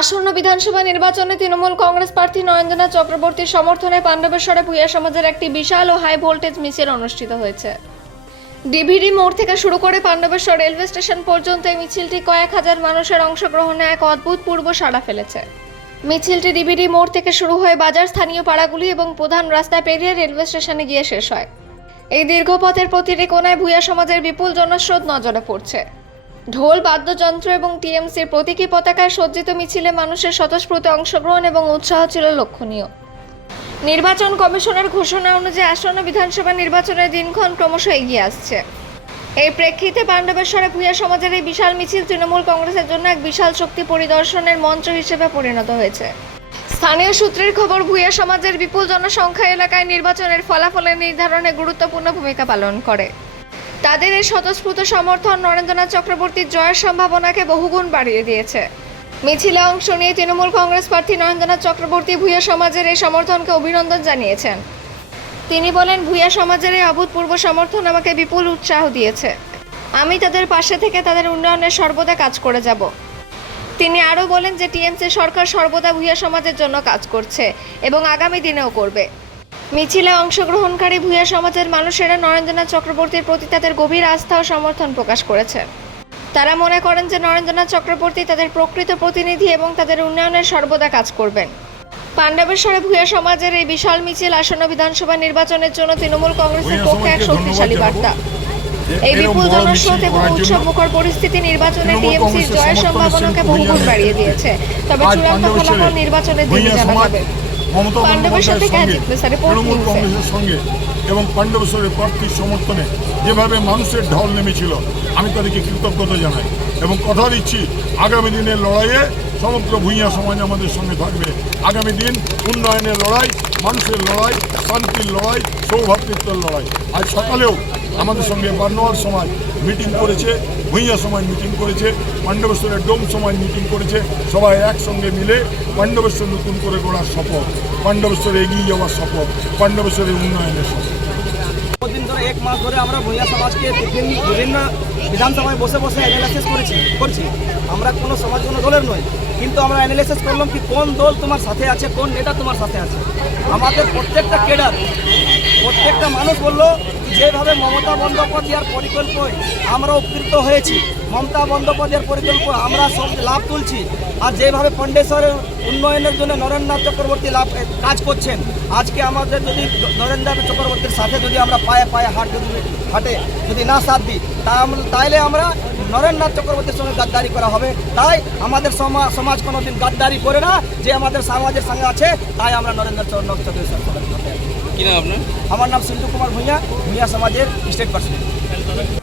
আসন্ন বিধানসভা নির্বাচনে তৃণমূল কংগ্রেস প্রার্থী নরেন্দ্রনাথ চক্রবর্তীর সমর্থনে পাণ্ডবেশ্বরে ভূঁইয়া সমাজের একটি বিশাল ও হাই ভোল্টেজ মিছিল অনুষ্ঠিত হয়েছে। ডিভিডি মোড় থেকে শুরু করে পাণ্ডবেশ্বর রেলওয়ে স্টেশন পর্যন্ত এই মিছিলটি কয়েক হাজার মানুষের অংশগ্রহণে এক অভূতপূর্ব সাড়া ফেলেছে। মিছিলটি ডিভিডি মোড় থেকে শুরু হয়ে বাজার, স্থানীয় পাড়াগুলি এবং প্রধান রাস্তায় পেরিয়ে রেলওয়ে স্টেশনে গিয়ে শেষ হয়। এই দীর্ঘ পথের প্রতিটি কোণায় ভূঁইয়া সমাজের বিপুল জনস্রোত নজরে পড়ছে। ঢোল, বাদ্যযন্ত্র এবং টিএমসির প্রতীকী পতাকায় সজ্জিত মিছিলে মানুষের স্বতঃস্ফূর্ত অংশগ্রহণ এবং উৎসাহ ছিল লক্ষণীয়। নির্বাচন কমিশনের ঘোষণা অনুযায়ী আসন্ন বিধানসভা নির্বাচনের দিনক্ষণ ক্রমশ এগিয়ে আসছে। এই প্রেক্ষিতে পাণ্ডবেশ্বরে ভূঁইয়া সমাজের এই বিশাল মিছিল তৃণমূল কংগ্রেসের জন্য এক বিশাল শক্তি পরিদর্শনের মঞ্চ হিসেবে পরিণত হয়েছে। স্থানীয় সূত্রের খবর, ভূঁইয়া সমাজের বিপুল জনসংখ্যা এলাকায় নির্বাচনের ফলাফলের নির্ধারণে গুরুত্বপূর্ণ ভূমিকা পালন করে। তাদের এই স্বতঃস্ফূর্ত সমর্থন নরেন্দ্রনাথ চক্রবর্তীর জয়ের সম্ভাবনাকে বহুগুণ বাড়িয়ে দিয়েছে। মিছিলে অংশ নিয়ে তৃণমূল কংগ্রেস প্রার্থী নরেন্দ্রনাথ চক্রবর্তী ভূঁইয়া সমাজের এই সমর্থনকে অভিনন্দন জানিয়েছেন। তিনি বলেন, ভূঁইয়া সমাজের এই অভূতপূর্ব সমর্থন আমাকে বিপুল উৎসাহ দিয়েছে। আমি তাদের পাশে থেকে তাদের উন্নয়নের সর্বদা কাজ করে যাব। তিনি আরও বলেন যে টিএমসি সরকার সর্বদা ভূঁইয়া সমাজের জন্য কাজ করছে এবং আগামী দিনেও করবে। মিছিলে অংশগ্রহণকারী ভূঁইয়া সমাজের মানুষেরা নরেন্দ্রনাথ চক্রবর্তীর প্রতি তাদের গভীর আস্থা ও সমর্থন প্রকাশ করেছেন। তারা মনে করেন যে নরেন্দ্রনাথ চক্রবর্তী তাদের প্রকৃত প্রতিনিধি এবং তাদের উন্নয়নের সর্বদা কাজ করবেন। পাণ্ডবেশ্বরে ভূঁইয়া সমাজের এই বিশাল মিছিল আসন্ন বিধানসভা নির্বাচনের জন্য তৃণমূল কংগ্রেসের পক্ষে এক শক্তিশালী বার্তা। এই বিপুল জনস্রোত এবং উৎসব মুখর পরিস্থিতি নির্বাচনে টিএমসির জয়ের সম্ভাবনাকে বহুগুণ বাড়িয়ে দিয়েছে। তবে চূড়ান্ত ফলাফল নির্বাচনের দিনে জানা যাবে। পাণ্ডবেশ্বর থেকে তৃণমূল কংগ্রেসের সঙ্গে এবং পাণ্ডবেশ্বরের প্রার্থীর সমর্থনে যেভাবে মানুষের ঢল নেমেছিল, আমি তাদেরকে কৃতজ্ঞতা জানাই এবং কথা দিচ্ছি আগামী দিনের লড়াইয়ে সমগ্র ভূঁইয়া সমাজ আমাদের সঙ্গে থাকবে। আগামী দিন উন্নয়নের লড়াই, মানুষের লড়াই, শান্তির লড়াই, সৌভ্রাতৃত্বের লড়াই। আজ সকালেও আমাদের সঙ্গে বারনোয়ার সমাজ মিটিং করেছে, ভূঁইয়া সমাজ মিটিং করেছে, পাণ্ডবেশ্বরের ডোম সমাজ মিটিং করেছে। সবাই একসঙ্গে মিলে পাণ্ডবেশ্বর নতুন করে গড়ার শপথ, পাণ্ডবেশ্বরে এগিয়ে যাওয়ার শপথ, পাণ্ডবেশ্বরের উন্নয়নের শপথ। দিন ধরে এক মাস ধরে আমরা ভূঁইয়া সমাজকে বিভিন্ন বিধানসভায় বসে বসে অ্যানালাইসিস করছি। আমরা কোনো সমাজ কোনো দলের নই, কিন্তু আমরা অ্যানালাইসিস করলাম কি কোন দল তোমার সাথে আছে, কোন নেতা তোমার সাথে আছে। আমাদের প্রত্যেকটা কেডার, প্রত্যেকটা মানুষ বলল যেভাবে মমতা বন্দ্যোপাধ্যায়ের পরিকল্পনায় আমরা উপকৃত হয়েছি, মমতা বন্দ্যোপাধ্যায়ের পরিকল্পনা আমরা সব লাভ তুলছি, আর যেভাবে পাণ্ডবেশ্বরের উন্নয়নের জন্য নরেন্দ্রনাথ চক্রবর্তী কাজ করছেন, আজকে আমাদের যদি নরেন্দ্রনাথ চক্রবর্তীর সাথে যদি আমরা পায়ে পায়ে হাঁটে যদি না সাথ দিই, তাইলে আমরা নরেন্দ্রনাথ চক্রবর্তীর সঙ্গে গাদ্দারি করা হবে। তাই আমাদের সমাজ কোনোদিন গাদ্দারি করে না, যে আমাদের সমাজের সঙ্গে আছে, তাই আমরা নরেন্দ্রনাথ চক্রবর্তীর সাথে। কি নাম আপনার? আমার নাম সিন্ধু কুমার ভূঁইয়া, ভূঁইয়া সমাজের স্টেট প্রেসিডেন্ট।